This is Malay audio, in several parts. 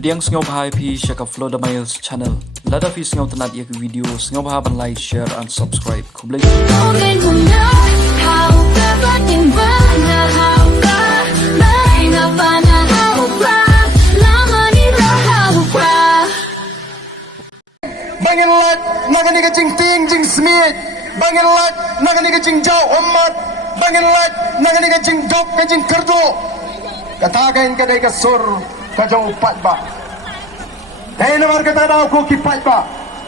Pediang sengaw bahai pi syaka Flow Damayels channel. Lada fi sengaw tenat ia video sengaw bahai ban like, share and subscribe. Kublai. Bangin lat nagani ka jing ting jing smith. Bangin lat nagani ka jing jau umat. Bangin lat nagani ka jing dok ka jing kerdo. Katakan kadai ka sur ka jau upat ba. Dahil naman kata daw ko kipat ba.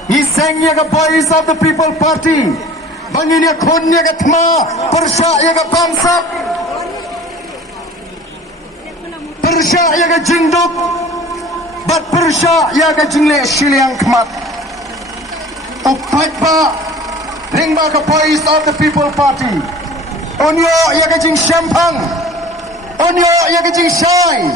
Iseng niya ka Voice of the People Party. Bangin niya kun niya ka tma. Persya niya ka bangsat. Persya niya ka jing dok. Bat persya niya ka jing le siliang kemat. Upat ba. Ring ba ka Voice of the People Party. Onyo niya ka jing syampang. Onyo niya ka jing syai.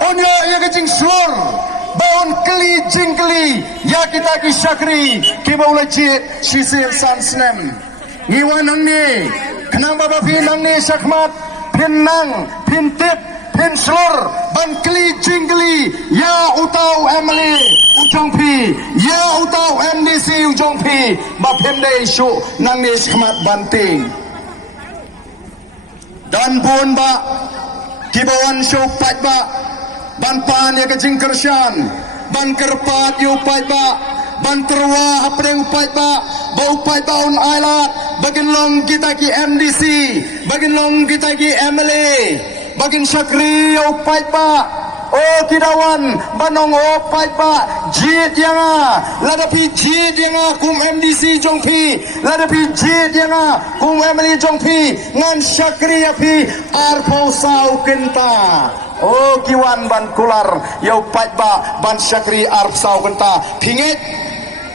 Onyo niya ka jing slur. Baon keli jingkeli ya kita ki syakri ki baula cit sisir san snem ngiwan nang ni kenang baba pin nang ni syakmat pin nang pin tip pin slur ban keli jingkeli ya utau Emily ujong pi ya utau MDC ujong pi ba pemde syu nang ni syakmat banting dan pun ba ki bawan syu pat ba ban pan ya kajing kersyan ban kerpat yu upat ba ban terwa apa yang upat ba ba upat ba un ailat bagin long kita ki MDC bagin long kita ki Emily bagin syakri ya upat ba oh kidawan banong upat ba jit yang lada pi jit yang kum MDC jong pi lada pi jit yang kum Emily jong pi ngan syakri ya pi arpau sau kenta. Oh kiwan ban kular yau pat ba ban syakri arp sau kenta pingit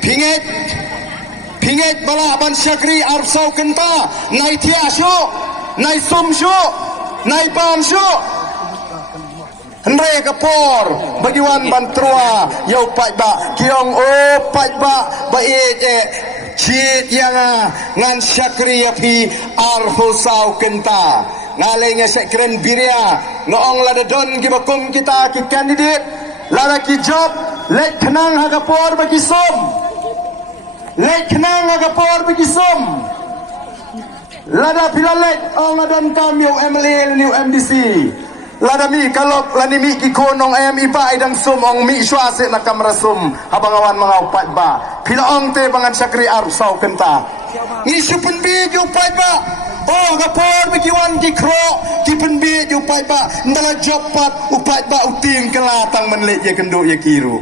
pingit pingit bala ban syakri arp sau kenta nai tia syu nai sum syu nai pam syu hendrai kapor bagiwan ban trua yau pat ba kiong oh pat ba bait cit yang ngan syakri api arp sau kenta ngalainya sekren biria noong lada don gibakum kita ki kandidat lada ki job lek kenang hagapor bagi som lek kenang hagapor bagi som lada pilalek ong ladan kam yo MLA new MDC lada mi kalok lani mi ki konong em iba idang sum ong mi syuase na kamrasum habangawan mga upat ba pilaong te bangan syakri arsau kenta ni supun bi upat ba oh kapor bikiwan ki kro ki penbi upat ba ndala jopat upat ba uting kelatang menlek ya kenduk ya kiru